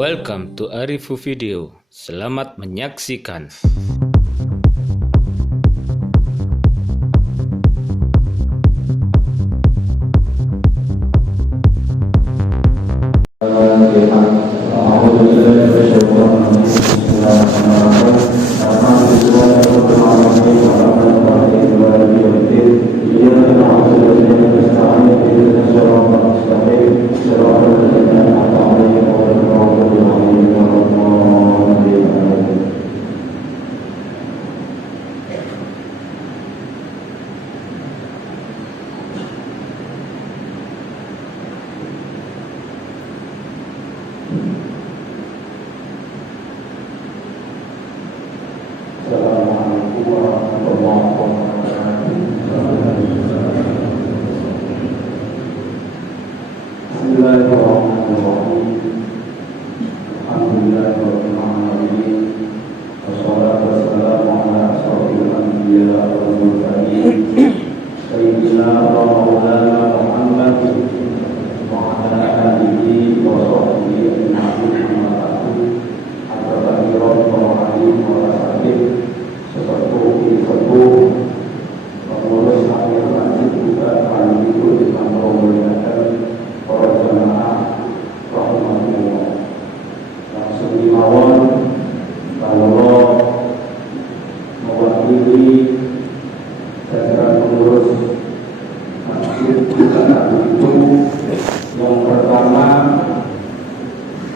Welcome to Arifu Video. Selamat menyaksikan.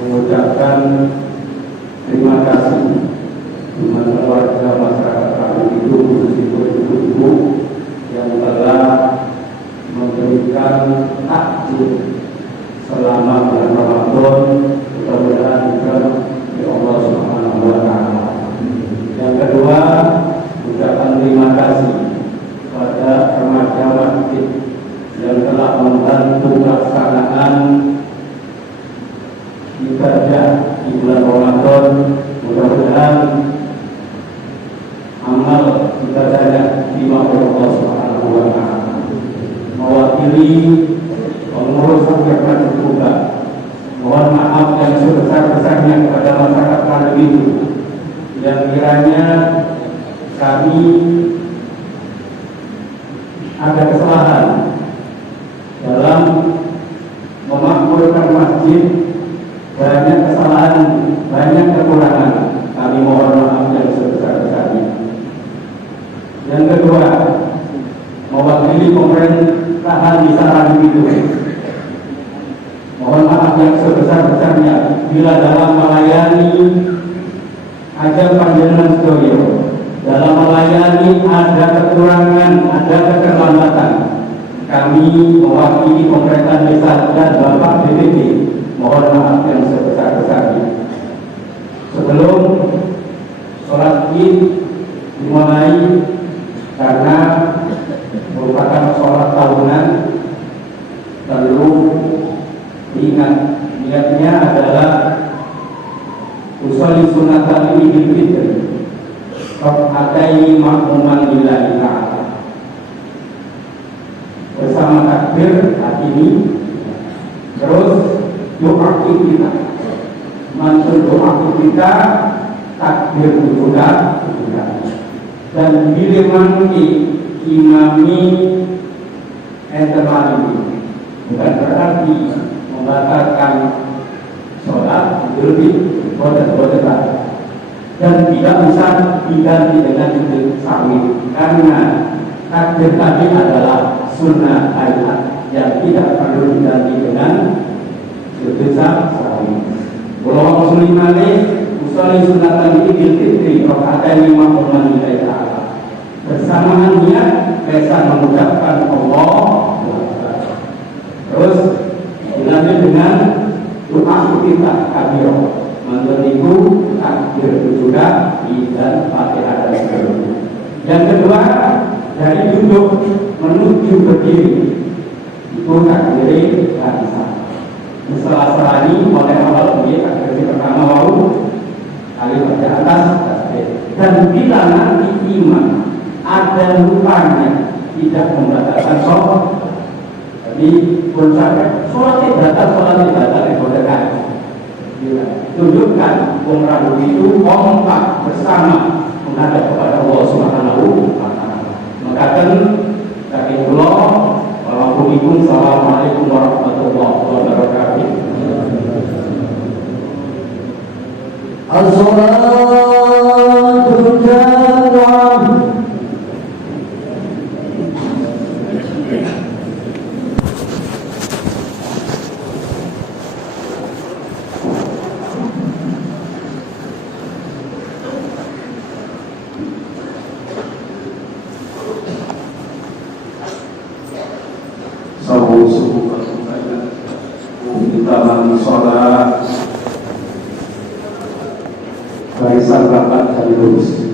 Mengucapkan terima kasih kepada warga masyarakat kami itu, khusus ibu-ibu yang telah memberikan takjil selama bulan Ramadan. Mudah-mudahan juga di Allah Subhanahu wa Ta'ala. Yang kedua, ucapan terima kasih pada remaja masjid yang telah membantu pelaksanaan ibadah di bulan Ramadan. Mudah-mudahan amal ibadahnya dimaukan Allah Subhanahu wa Ta'ala. Mewakili pengurus Yayasan Terbuka, mohon maaf yang sebesar-besarnya kepada masyarakat kami itu yang kiranya kami ada kesalahan dalam memakmurkan masjid. Banyak kesalahan, banyak kekurangan. Kami mohon maaf yang sebesar-besarnya. Yang kedua, mewakili pemerintahan di saran itu, mohon maaf yang sebesar-besarnya bila dalam melayani ajang panjenengan sedaya, dalam melayani ada kekurangan, ada keterlambatan. Kami mewakili pemerintah desa dan Bapak BPD, mohon maaf yang sebesar-besarnya. Sebelum sholat Id dimulai, karena merupakan sholat tahunan, perlu diingat niatnya adalah usolli sunatan Idul Fitri rakaataini ma'muman lillahi ta'ala. Bersama takbir hati ini, terus doa kita, mantul doa kita, takbir juga, dan bila mandi imami entermani, bukan berarti membatalkan sholat, lebih bodoh-bodoh, dan tidak bisa diganti dengan Idul Sawit, karena takbir tadi adalah sunnah ayat yang tidak perlu diganti dengan sebesar sawit. Walau muslimane usolli sunatan Idul Fitri rakaataini ma'muman lillahi ta'ala. Bersamaan niat bisa mengucapkan Allah. Terus dilanjut dengan doa kita kabiro. Mantul itu takbir juga dan Fatihah dan sebagainya. Yang kedua, dari duduk menuju berdiri itu takbir hadisah. Setelah ini oleh awal takbir pertama wau kali pada atas dan bila nanti imam ada lupanya tidak membatalkan sholat, jadi pun sampai sholat tidak batal, sholat tidak batal, tunjukkan wong Rabu itu kompak bersama menghadap kepada Allah Subhanahu wa Ta'ala. Makaten kaki kula Assalamualaikum warahmatullahi wabarakatuh. As-salatu jami'ah. Subuh kita lagi sholat barisan rapat dari lurus.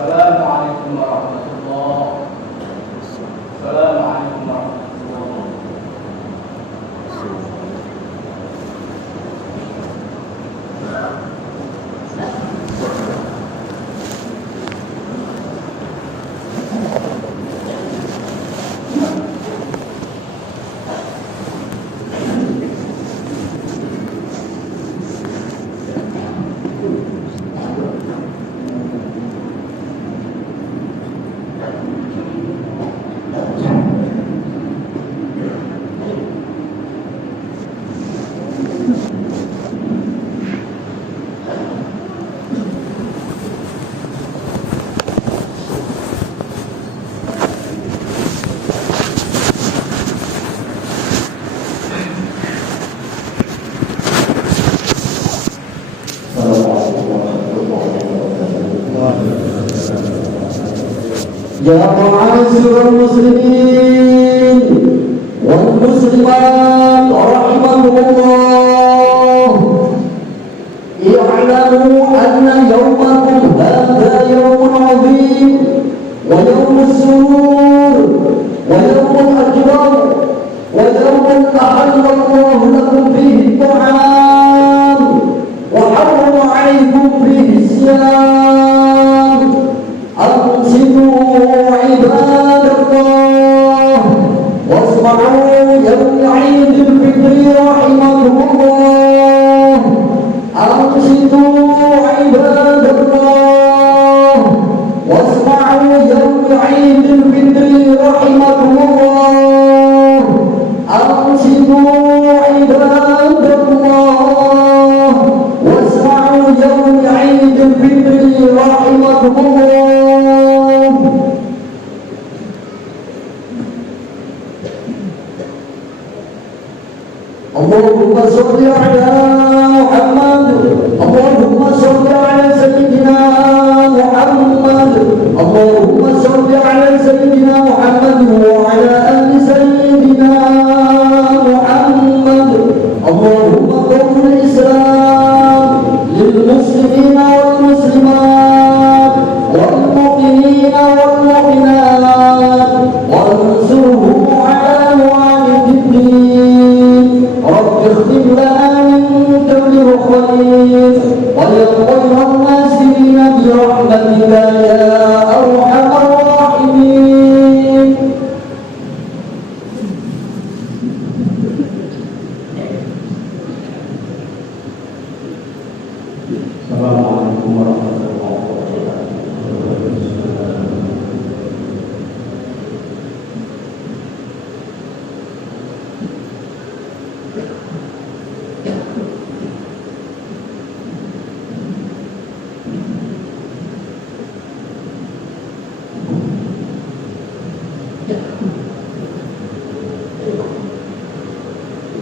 Assalamualaikum warahmatullahi wabarakatuh. Assalamualaikum warahmatullahi يا معاشر المسلمين والمسلمات رحمكم الله، اعلموا أن يومكم هذا يوم عظيم ويوم السرور ويوم الأكبر ويوم أحل الله لكم فيه الطعام وحرم عليكم فيه الصيام. أنصتوا عباد الله واسمعوا يوم عيد الفطر رحمكم الله. أنصتوا عباد الله واسمعوا يوم عيد الفطر رحمكم الله. أنصتوا عباد الله واسمعوا يوم عيد الفطر رحمكم الله. اللهم صل على محمد، اللهم صل على سيدنا محمد، اللهم صل على سيدنا محمد وعلى آل سيدنا محمد. اللهم قوم الإسلام للمسلمين والمسلمات والمؤمنين والمؤمنات وانصرهم على معاند الدين. رب اختم لنا منك بالخير ويا خير الناصرين برحمتك يا أرحم الراحمين. Assalamualaikum warahmatullahi wabarakatuh.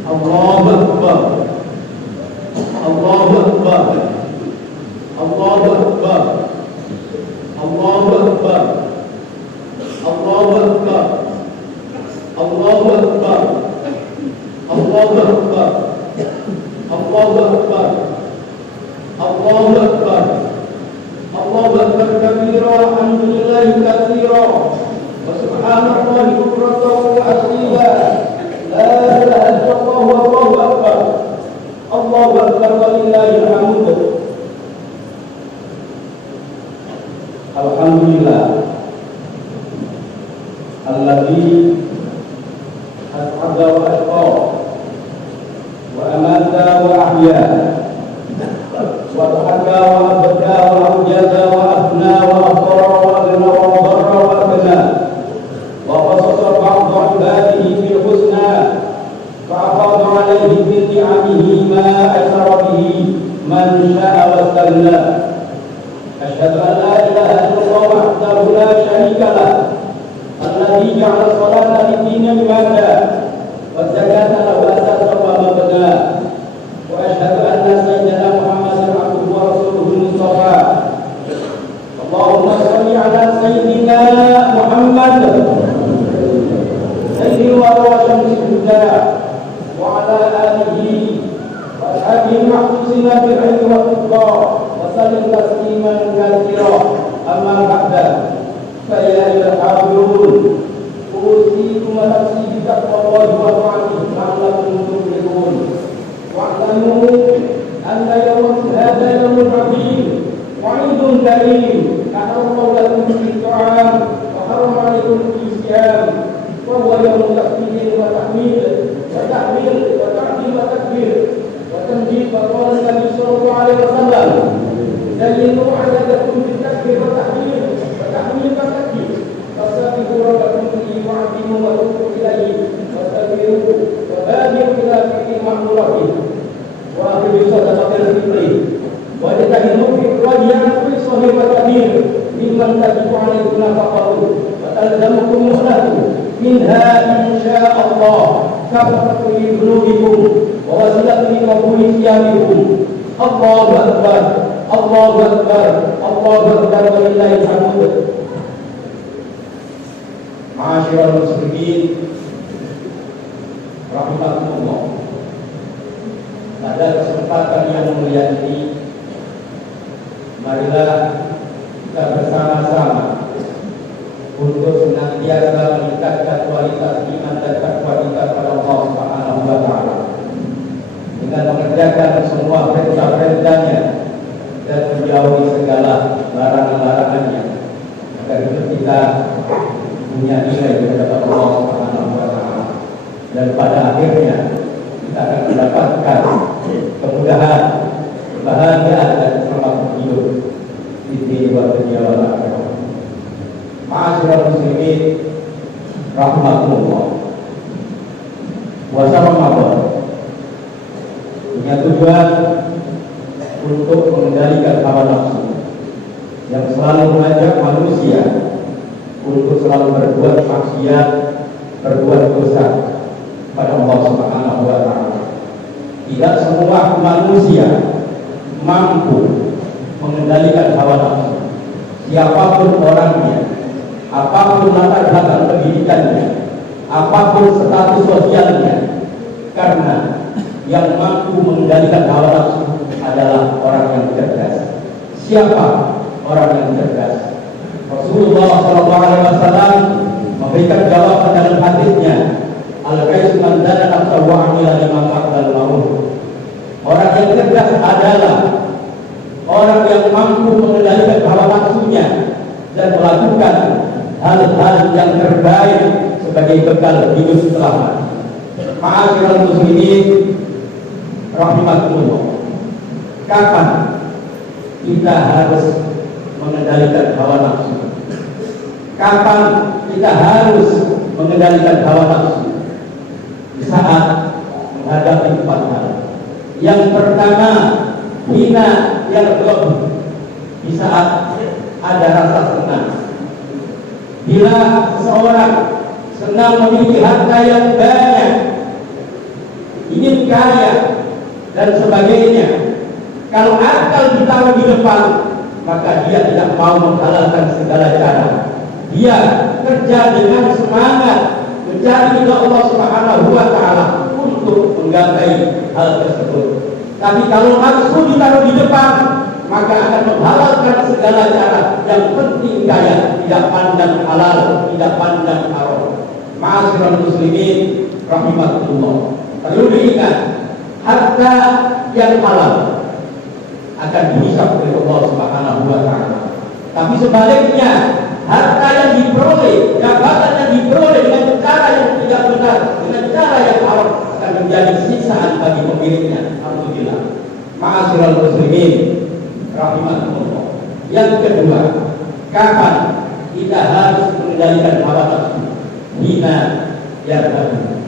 Allahu Akbar. Allahu Akbar. Allahu Akbar. Allahu Akbar. Allahu Akbar. Allahu Akbar. Allahu Akbar. Allahu Akbar. Allahu Akbar. Allahu Akbar kabira, alhamdulillahi katsira, wa subhanallahi bukratan wa asila. La ilaha illallah wallahu akbar. Allahu akbar walillahil hamd. Alhamdulillah alladzi as'ada wa ashqa wa amata wa ahya wa dhaka wa abda wa awjada wa afna wa akhara wa adna wa barra wa adna wa qasasa ba'da لا شريك له الذي جعل الصلاة للدين عبادة والزكاة له أساسا ومبدأ وأشهد أن سيدنا محمدا عبده ورسوله المصطفى اللهم صل على سيدنا محمد سيد الورى شمس الهدى وعلى آله وأصحابه المحفوظين بالعلم والتقى وسلم تسليما كثيرا أما بعد فيا أيها الحاضرون أوصيكم ونفسي بتقوى الله وطاعته لعلكم تفلحون واعلموا أن يوم هذا يوم عظيم وعيد كريم أحرم لكم في الطعام وحرم عليكم في الصيام وهو يوم تحميد وتحميد وتحميل وتعظيم وتكبير وتمجيد فقال النبي صلى الله عليه وسلم زينوا عددكم بالتكبير والتحميد وتحميل وتكبير فاستغفروا ربكم به وعظموا وتوبوا إليه واستغفروه وبادروا إلى فعل مأمورته وأخرجوا صدقة الفطر واجتهدوا في إخراجها في الصغير والكبير ممن تجب عليكم نفقته وتلزمكم مهلته منها إن شاء الله كفرة لذنوبكم ووسيلة لقبول صيامكم الله أكبر الله أكبر الله أكبر ولله الحمد. Ma'asyiral muslimin rahimakumullah. Pada kesempatan yang mulia ini, marilah kita bersama-sama untuk senantiasa meningkatkan kualitas iman dan takwa kita kepada Allah Subhanahu wa taala dengan mengerjakan semua perintah-perintahnya dan menjauhi segala larangan-larangannya agar hidup kita punya nilai di hadapan Allah Subhanahu wa taala dan pada akhirnya kita akan mendapatkan kemudahan, kebahagiaan dan selamat hidup di dunia wal akhirah. Ma'asyiral muslimin rahimakumullah. Puasa Ramadan punya tujuan untuk mengendalikan hawa nafsu yang selalu mengajak manusia untuk selalu berbuat maksiat, berbuat dosa pada Allah Subhanahu wa taala. Tidak semua manusia mampu mengendalikan hawa nafsu. Siapapun orangnya, apapun latar belakang pendidikannya, apapun status sosialnya, karena yang mampu mengendalikan hawa nafsu adalah orang yang cerdas. Siapa orang yang cerdas? Rasulullah SAW memberikan jawaban dalam hadisnya, al-qais man dana nafsahu wa amila lima qabla al-maut. Orang yang cerdas adalah orang yang mampu mengendalikan hawa nafsunya dan melakukan hal-hal yang terbaik sebagai bekal hidup setelah mati. Ma'asyiral muslimin rahimakumullah. Kapan kita harus mengendalikan hawa nafsu? Kapan kita harus mengendalikan hawa nafsu? Di saat menghadapi 4 hal. Yang pertama, hina yang berlebih. Di saat ada rasa senang. Bila seseorang senang memiliki harta yang banyak, ingin kaya dan sebagainya, kalau akal ditaruh di depan, maka dia tidak mau menghalalkan segala cara. Dia kerja dengan semangat mencari ridha Allah Subhanahu wa taala untuk menggapai hal tersebut. Tapi kalau nafsu ditaruh di depan, maka akan menghalalkan segala cara. Yang penting kaya, tidak pandang halal, tidak pandang haram. Ma'asyiral muslimin rahimakumullah. Perlu diingat, harta yang halal akan dihisab oleh Allah Subhanahu wa taala. Tapi sebaliknya, harta yang diperoleh, jabatan yang diperoleh dengan cara yang tidak benar, dengan cara yang haram, akan menjadi siksaan bagi pemiliknya. Alhamdulillah. Ma'asyiral muslimin rahimakumullah. Yang kedua, kapan kita harus mengendalikan hawa nafsu? Hina yarhabu.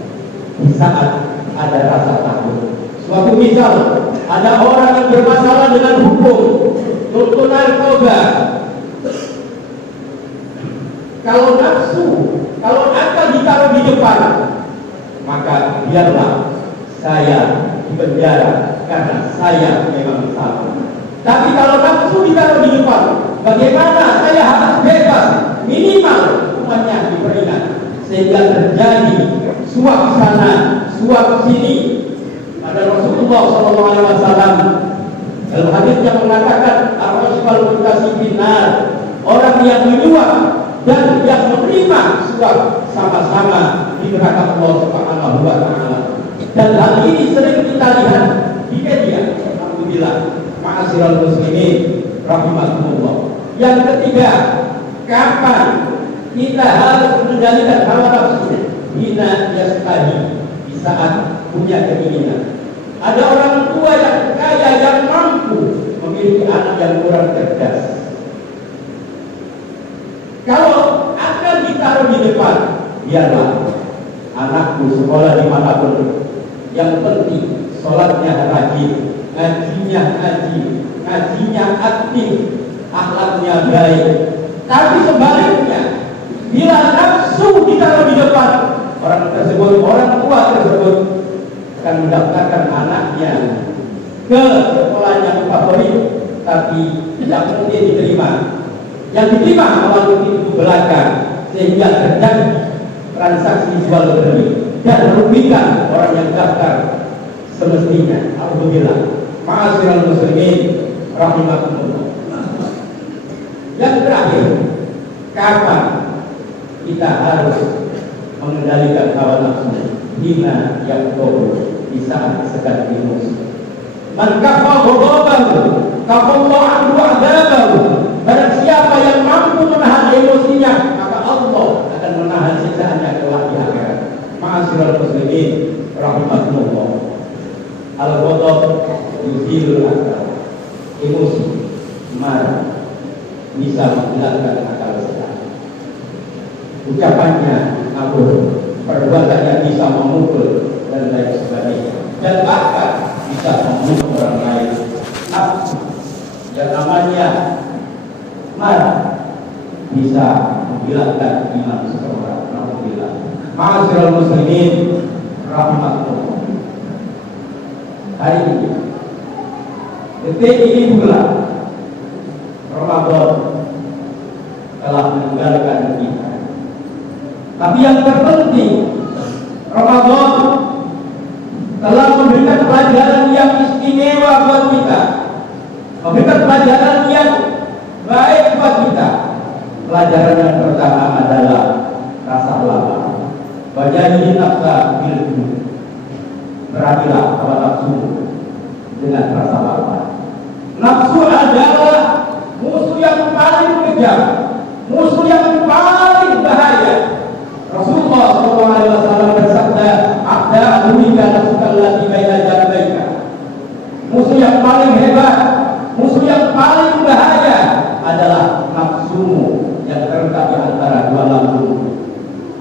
Di saat ada rasa takut. Suatu misal, ada orang yang bermasalah dengan hukum, contoh narkoba, Kalau nafsu, kalau akal ditaruh di depan, maka biarlah saya dipenjara karena saya memang salah. Tapi kalau nafsu ditaruh di depan, bagaimana saya harus bebas? Minimal hukumannya diperingat, sehingga terjadi suap sana, suap sini. Ada Rasulullah SAW dalam hadis yang mengatakan ar-rashfal mutasi binar, orang yang menyuap dan yang menerima suap sama-sama di neraka Allah Subhanahu wa taala. Dan hal ini sering kita lihat di media. Alhamdulillah, ma'asyiral muslimin rahimakumullah. Yang ketiga, kapan kita harus mengendalikan hawa nafsu? Hina yastahi, di saat punya keinginan. Ada orang tua yang kaya, yang mampu memiliki anak yang kurang cerdas. Kalau akan ditaruh di depan, biarlah anakku sekolah dimanapun, yang penting sholatnya rajin, ngajinya ngaji, ngajinya aktif, akhlaknya baik. Tapi sebaliknya, bila nafsu ditaruh di depan, orang tua tersebut akan mendaftarkan anaknya ke sekolah yang favorit, tapi tidak mungkin diterima. Yang diterima malah itu belakang, sehingga terjadi transaksi jual beli dan merugikan orang yang daftar semestinya. Alhamdulillah, ma'asyiral muslimin rahimakumullah. Yang terakhir, kapan kita harus mengendalikan hawa nafsu? Hina yang kodoh, di saat sedang emosi. Man kafa ghadabahu kafallahu anhu adabahu. Barang siapa yang mampu menahan emosinya, maka Allah akan menahan siksaannya kelak di akhirat. Ma'asyiral muslimin rahimakumullah. Al-ghadab yuzilul akal. Emosi, marah bisa menghilangkan akal sehat. Ucapannya ngawur, perbuatannya bisa memukul dan lain sebagainya, dan bahkan bisa membunuh orang lain. Yang namanya marah bisa menghilangkan iman seseorang. Alhamdulillah. Ma'asyiral muslimin rahimakumullah. Hari ini, detik ini pula Ramadan telah meninggalkan kita. Tapi yang terpenting, Ramadan telah memberikan pelajaran yang istimewa buat kita, memberikan pelajaran yang baik buat kita. Pelajaran yang pertama adalah rasa lapar. Wajahnya nafsa bil, berapilah hawa nafsu dengan rasa lapar. Nafsu adalah musuh yang paling kejam, musuh yang paling bahaya. Rasulullah SAW bersabda, "Ada aduika nafsukal lati baina jambaika." Musuh yang paling hebat, musuh yang paling bahaya adalah nafsumu yang terletak di antara dua lambung.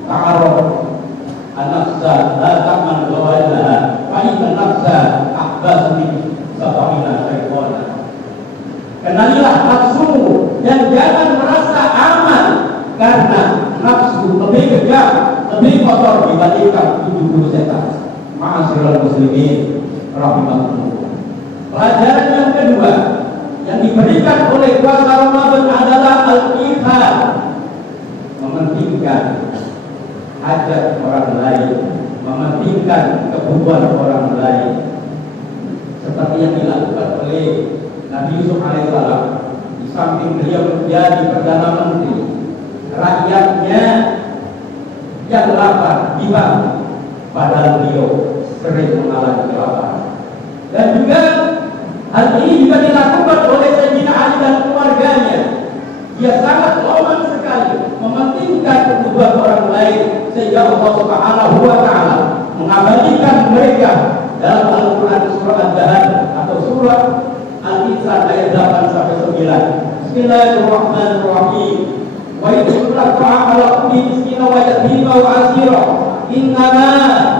Ta'aruf an-nafsa la ta'man ghawailaha fa inna nafsa ahbasu min sab'ina syaitana. Kenalilah nafsumu dan jangan merasa aman, karena nafsu lebih kejam, lebih kotor dibandingkan 70 setan. Ma'asyiral muslimin rahimakumullah. Pelajaran yang kedua yang diberikan oleh puasa Ramadan adalah al-ithar, mementingkan hajat orang lain, mementingkan kebutuhan orang lain, seperti yang dilakukan oleh Nabi Yusuf alaihissalam. Di samping beliau menjadi perdana menteri, rakyatnya yang lapar dibantu, padahal beliau sering mengalami kelaparan. Dan juga hal ini juga dilakukan oleh Sayyidina Ali dan keluarganya. Dia sangat loman sekali mementingkan kebutuhan orang lain, sehingga Allah Subhanahu wa taala mengabadikan mereka dalam Al-Quran surah Ad-Dahar atau surah Al-Insan ayat 8 sampai 9. Bismillahirrahmanirrahim. Wa yudhillahu ta'ala kulli miskina wa yatima wa asira. Innama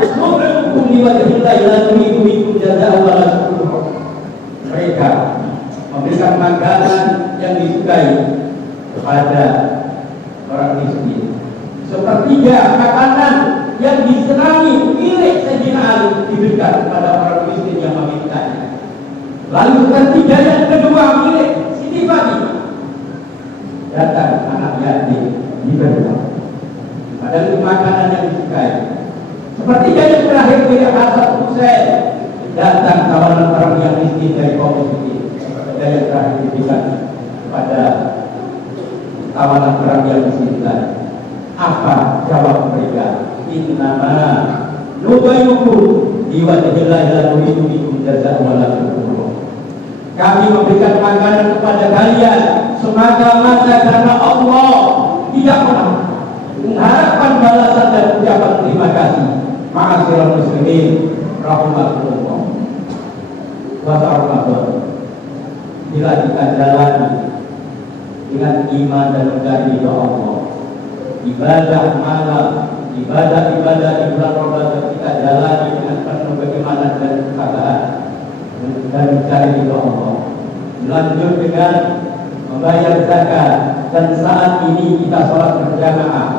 nut'imukum liwajhillahi la nuridu minkum jazaa'an wa la syukuran. Mereka memberikan makanan yang disukai kepada orang miskin. Sepertiga makanan yang disenangi milik Sayyidina Ali diberikan kepada orang miskin yang memintanya. Lalu sepertiga yang kedua milik Siti Fatimah. Datang anak yatim diberikan. Padahal itu makanan yang disukai. Sepertiga yang terakhir milik Hasan Husain. Datang kawanan orang yang miskin dari kaum miskin. Sepertiga yang terakhir diberikan kepada kawanan orang yang miskin tadi. Apa jawab mereka? Innama nubayyukum liwajhillahi la nuridu minkum jazaa'an wa la syukur. Kami memberikan makanan kepada kalian semata-mata karena Allah, tidak pernah mengharapkan balasan dan ucapan terima kasih. Ma'asyiral muslimin rahimakumullah. Puasa Ramadan bila kita jalani dengan iman dan mencari ridha Allah, ibadah malam, ibadah-ibadah di bulan Ramadan kita jalani dengan penuh keimanan dan ketakwaan dan mencari ridha Allah. Lanjut dengan membayar zakat, dan saat ini kita sholat berjamaah.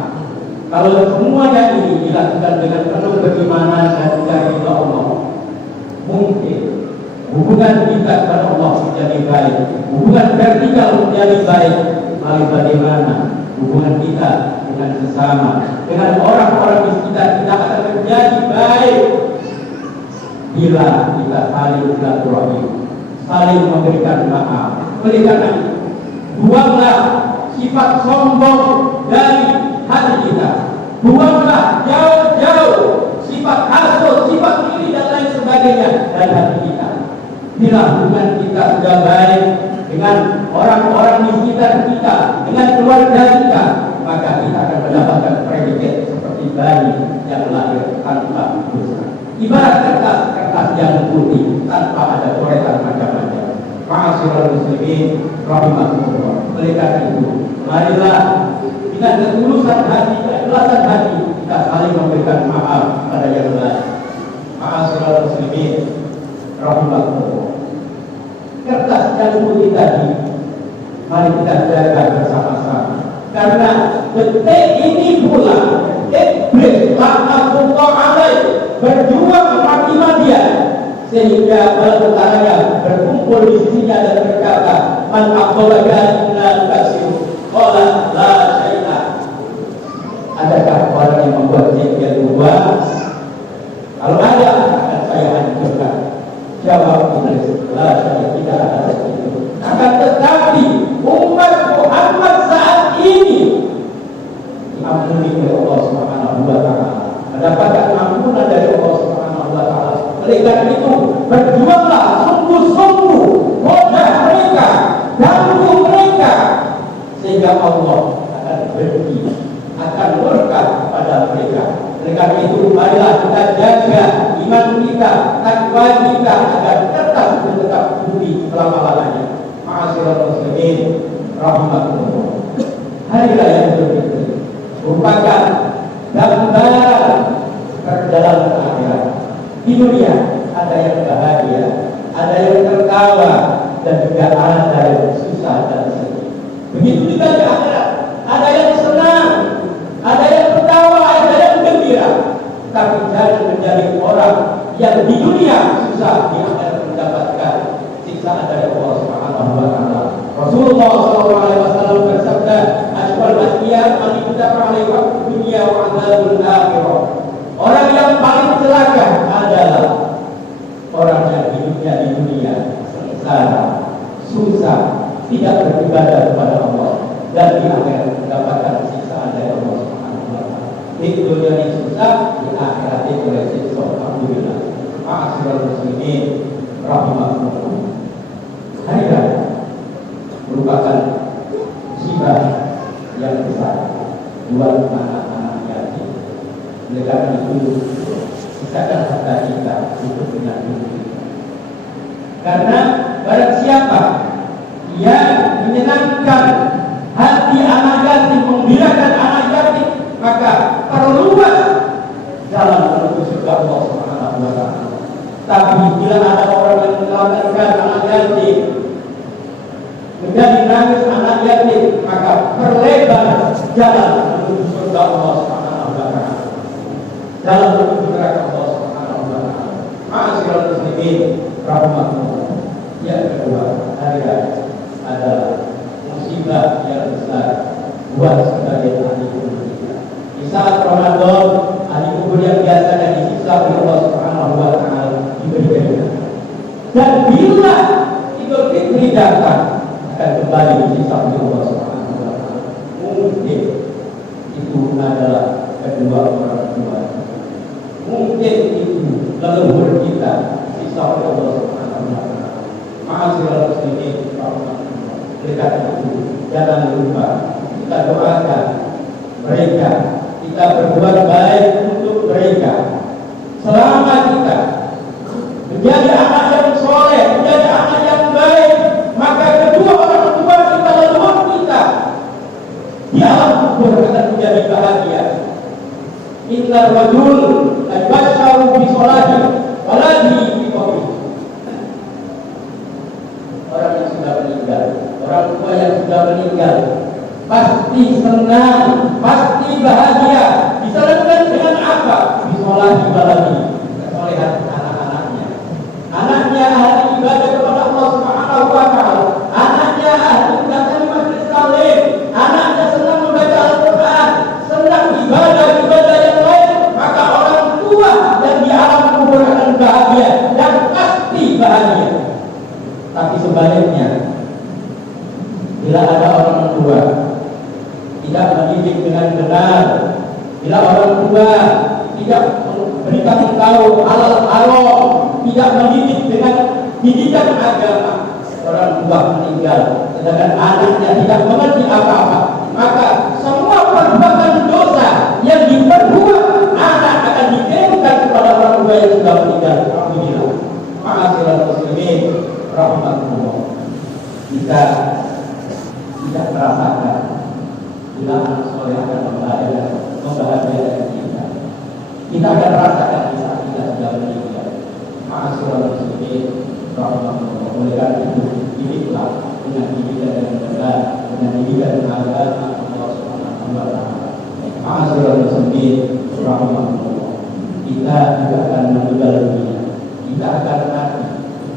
Kalau semuanya ini dilakukan dengan penuh keimanan dan mencari ridha Allah, mungkin hubungan kita kepada Allah menjadi baik, hubungan vertikal menjadi baik. Lalu bagaimana hubungan kita dengan sesama, dengan orang-orang di sekitar kita akan menjadi baik bila kita saling silaturahmi, saling memberikan maaf. Oleh karena itu, buanglah sifat sombong dari hati kita, buanglah jauh-jauh sifat hasud, sifat iri dan lain sebagainya dari hati kita. Bila hubungan kita sudah baik dengan orang-orang di sekitar kita, dengan keluarga kita, maka kita akan mendapatkan predikat seperti bayi yang lahir tanpa dosa. Ibarat kertas yang putih tanpa ada coretan macam-macam. Ma'asyiral muslimin rahimakumullah. Oleh karena itu, marilah dengan ketulusan hati, keikhlasan hati, kita saling memberikan maaf pada yang lain. Ma'asyiral muslimin rahimakumullah. Kertas yang putih tadi, mari kita jaga bersama-sama. Karena detik ini pula iblis laknatullah alaih berjuang mati-matian sehingga bertaranya berkumpul di sisinya dan berkata, man aqbalaga inna kasiru qala la syai'a. Adakah orang yang membuat jengkel luas? Kalau ada, akan saya hancurkan. Jawab iblis, la syai'a, tidak ada itu. Akan tetapi umat Muhammad saat ini diampuni oleh Allah Subhanahu wa taala, mendapatkan ampunan dari Allah Subhanahu wa taala. Oleh karena itu, berjuanglah sungguh-sungguh, goda mereka, ganggu mereka, sehingga Allah akan berhenti, akan murka pada mereka. Oleh karena itu, marilah kita jaga iman kita, takwa kita, agar kertas itu tetap putih selama-lamanya. Ma'asyiral muslimin rahimakumullah. Hari Raya Idul Fitri merupakan gambaran perjalanan akhirat. Di dunia ada yang bahagia, ada yang tertawa, dan juga ada yang susah dan sedih. Begitu juga di akhirat, ada yang senang, ada yang tertawa, ada yang gembira. Tapi jangan menjadi orang yang di dunia susah, di akhirat mendapatkan siksaan dari Allah Subhanahu wa taala. Rasulullah SAW bersabda, "Aswal asyiya man ittaqa alaihi wa dunya wa adzabul akhirah." Orang yang paling celaka adalah orang yang hidupnya di dunia sengsara, susah, tidak beribadah kepada Allah, dan di akhirat mendapatkan siksaan dari Allah Subhanahu wa taala. Di dunia ini susah, di akhirat itu oleh siksa. Alhamdulillah. Ma'asyiral muslimin rahimakumullah. Hari Raya merupakan musibah yang besar buat anak-anak yatim. Oleh karena itu, sisakan harta kita untuk menyambung kita. Karena barang siapa yang menyenangkan hati anak yatim, menggembirakan anak yatim, maka perluas jalan menuju surga Allah Subhanahu wa taala. Tapi bila ada orang yang menelantarkan anak yatim, menjadi nangis anak yatim, maka perlebar jalan menuju surga Allah Subhanahu wa taala, dalam menuju neraka Allah Subhanahu wa taala. Ma'asyiral muslimin rahimakumullah. Yang kedua, hari raya adalah musibah yang besar buat sebagian ahli kubur kita. Di saat Ramadan, ahli kubur yang biasa dan disiksa oleh Allah Subhanahu wa taala diberikan. Dan bila Idul Fitri datang, akan kembali disiksa oleh Allah Subhanahu wa taala. Mungkin itu adalah kedua orang tua. Mungkin itu leluhur kita disiksa oleh Allah Subhanahu wa taala. Ma'asyiral muslimin dekat itu, jangan lupa kita doakan mereka, kita berbuat baik untuk mereka. Selama kita menjadi anak yang soleh, menjadi anak yang baik, maka kedua orang tua kita, leluhur kita di alam kubur akan menjadi bahagia. Inna rajul al-basharu bi sholati waladi bi qabri. Orang yang sudah meninggal, orang tua yang sudah meninggal pasti senang, pasti bahagia. Disertai dengan apa? Bismillah waladi, kesolehan anak-anaknya. Anaknya ahli ibadah kepada Allah Subhanahu wa taala. Anaknya ahli kalimat saleh. Anaknya senang membaca Al-Qur'an, senang ibadah yang lain, maka orang tua yang di alam kubur akan bahagia dan pasti bahagia. Tapi sebaliknya, bila ada orang tua tidak mendidik dengan benar, bila orang tua tidak memberikan tahu halal haram, tidak mendidik dengan didikan agama, orang tua meninggal, sedangkan anaknya tidak mengerti apa-apa, maka semua perbuatan dosa yang diperbuat anak akan dikirimkan kepada orang tua yang sudah meninggal. Alhamdulillah. Ma'asyiral muslimin rahmatullah. Kita tidak merasakan bila anak soleh akan membahagiakan kita. Kita akan rasakan di saat kita sudah meninggal. Ma'asyiral muslimin rahmatullah. Oleh karena itu, didiklah dengan didikan yang benar, dengan didikan agama Allah Subhanahu wa taala. Ma'asyiral muslimin rahmatullah. Kita juga akan meninggal dunia. Kita akan mati.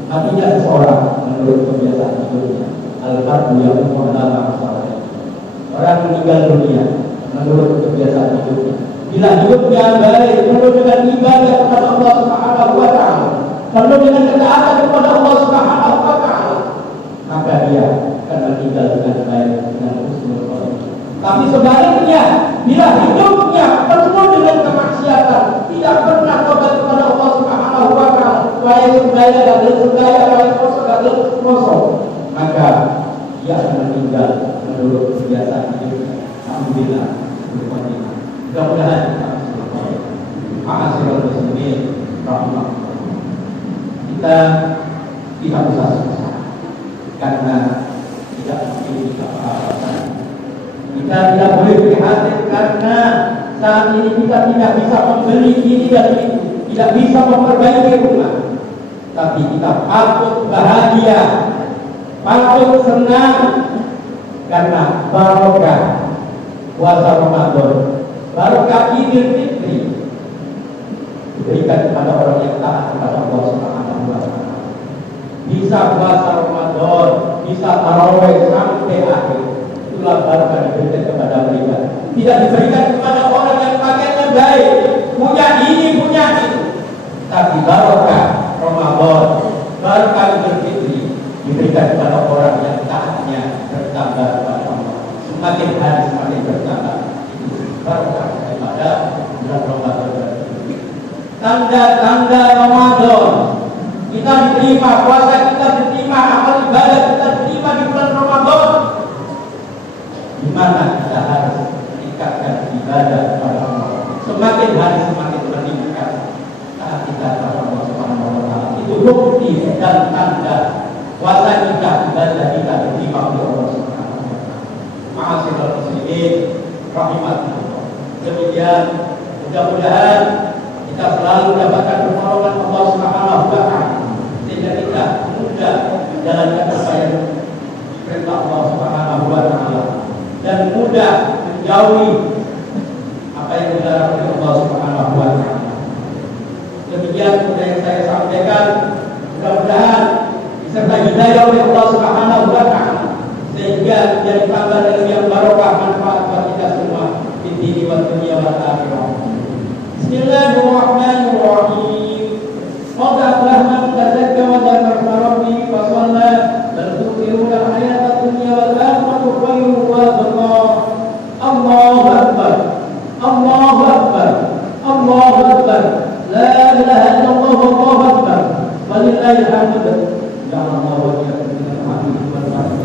Matinya seseorang menurut kebiasaan hidupnya. Al-Fardu yang mengalami masalah. Orang meninggal dunia menurut kebiasaan hidupnya. Bila hidupnya baik, penuh dengan ibadah kepada Allah Subhanahu wa taala, penuh dengan ketaatan kepada Allah Subhanahu wa taala, maka dia akan meninggal dengan baik, dengan husnul khotimah. Tapi sebaliknya, bila hidupnya penuh dengan kemaksiatan, tidak pernah tobat kepada Allah Subhanahu wa taala, maka dia akan meninggal menurut kebiasaan hidupnya. Alhamdulillah, mudah-mudahan ma'asyiral muslimin rahmatullah. Kita tidak usah susah karena tidak memiliki apa-apa. Kita tidak boleh prihatin karena saat ini kita tidak bisa membeli ini dan itu, tidak bisa memperbaiki rumah. Tapi kita patut bahagia, patut senang karena barokah puasa Ramadan, barokah Idul Fitri diberikan kepada orang yang taat kepada Allah Subhanahu wa taala. Bisa puasa Ramadan, bisa tarawih sampai akhir. Itulah barokah diberikan kepada mereka. Tidak diberikan kepada orang yang pakaiannya baik, punya ini, punya itu. Tapi barokah Ramadan, barokah Idul Fitri diberikan kepada orang yang taatnya bertambah kepada Allah. Semakin hari semakin bertambah. Itu barokah daripada bulan Ramadan. Tanda-tanda Ramadan, kita diterima, puasa kita diterima, amal ibadah kita diterima di bulan Ramadan. Di mana kita harus meningkatkan ibadah kepada Allah. Semakin hari semakin meningkat saat kita kepada Allah Subhanahu wa taala. Itu bukti dan tanda puasa kita, ibadah kita diterima oleh Allah Subhanahu wa taala. Ma'asyiral muslimin rahimakumullah. Demikian, mudah-mudahan kita selalu dapatkan pertolongan Allah Subhanahu wa taala sehingga kita mudah menjalankan apa yang diperintah Allah Subhanahu wa taala dan mudah menjauhi apa yang dilarang oleh Allah Subhanahu wa taala. Demikian yang saya sampaikan, mudah-mudahan disertai hidayah oleh Allah Subhanahu wa taala sehingga menjadi tambah ilmu yang barokah manfaat bagi kita semua di dini wa dunia wal akhirah. Bismillahirrahmanirrahim. Qad aflaha man tazakka wa dzakara isma rabbih fa shalla bal tu'thiruna al-hayata ad-dunya wal akhiratu khairun wa abqa. Allahu akbar. Allahu akbar. Allahu akbar. La ilaha illallah wallahu akbar. Walillahil hamd. Ya Allah wa iyyakum minal hamdi wal mahdi.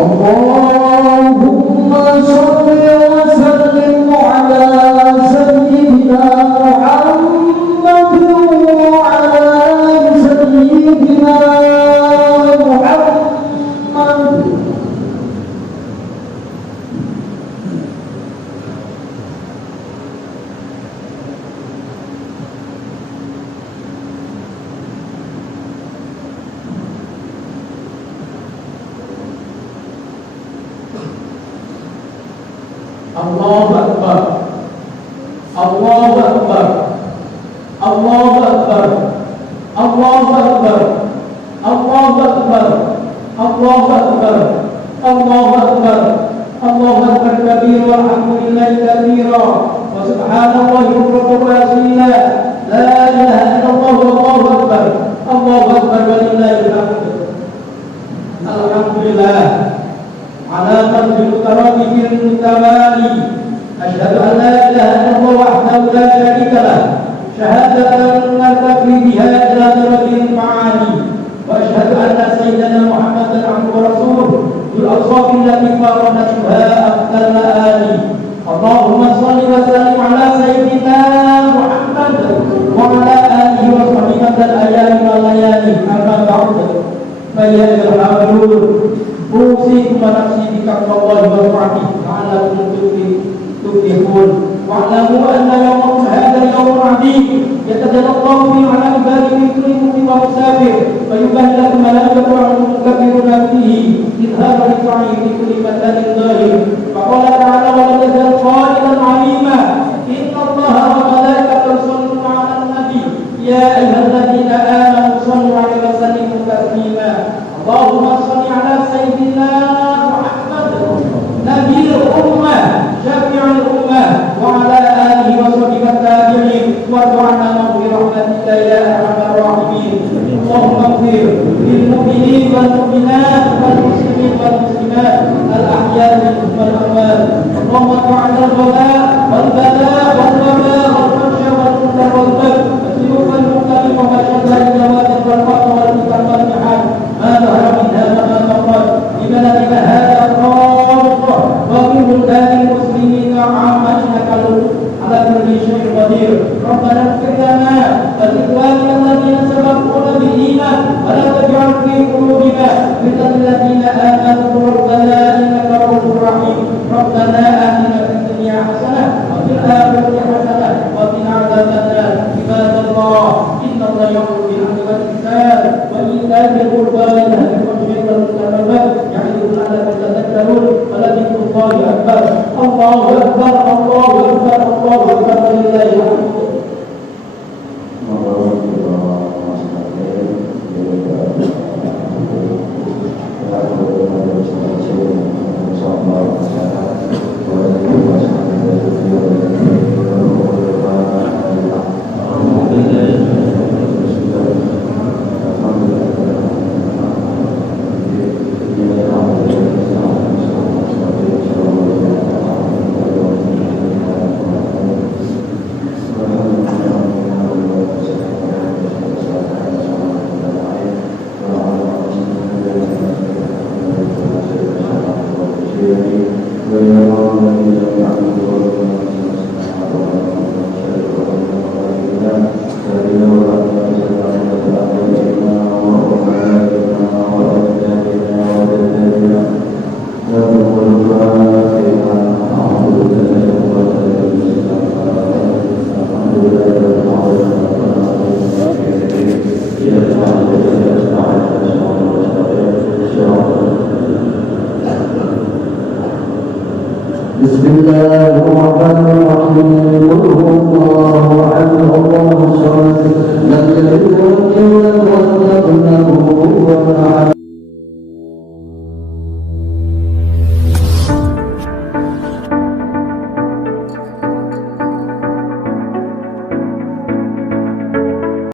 Allahumma sholli wa sallim ala sayyidina Muhammad wa ala sayyidina Muhammad. Allahu akbar. Allahu akbar. Allahu akbar. Allahu akbar. Allahu akbar. Allahu akbar. Allahu akbar. Allahu akbar kabira walhamdulillahi katsira wa subhanallahi bukratan wa asila. La ilaha illallah wallahu akbar. Allahu akbar walillahil hamd. Alhamdulillah. على قدر مترابه المتوالي أشهد أن لا إله إلا الله وحده لا شريك له شهادة نرتقي بها إلى درجة المعاني وأشهد أن سيدنا محمدا عبده ورسوله ذو الأوصاف التي قارنتها أفضل الآلي. اللهم صل وسلم على سيدنا محمد وعلى آله وصحبه الأيام والليالي أما بعد فيا أيها الحاضرون أوصيكم ونفسي بتقوى الله وطاعته لعلكم تفلحون واعلموا أن يومكم هذا اليوم عظيم يتجلى الله فيه على عباده من كل مؤمن ومسافر ويبين لكم ملائكة المكبرون فيه إظهارا لسعيه في كل مكان ظاهر. فقال تعالى ولم يزل قائلا عليما إن الله وملائكته يصلون على النبي يا أيها الذين آمنوا صلوا عليه وسلموا تسليما. اللهم صل على سيدنا محمد نبي الأمة شفيع الأمة وعلى آله وصحبه التابعين وارض عنا برحمتك يا أرحم الراحمين. اللهم اغفر للمؤمنين والمؤمنات والمسلمين والمسلمات الأحياء منهم والأموات. اللهم ارفع عنا الغلاء والبلاء والوباء والفحش والمنكر والبغي والسيوف والمختلف ومشاكل الجواد والفقر والفتن والمحن ما ظهر منها وما بطن ببلدنا هذا خاصة وفي بلدان المسلمين عامة إنك على كل شيء قدير. ربنا اغفر لنا ولإخواننا الذين سبقونا بالإيمان ولا تجعل في قلوبنا غلا للذين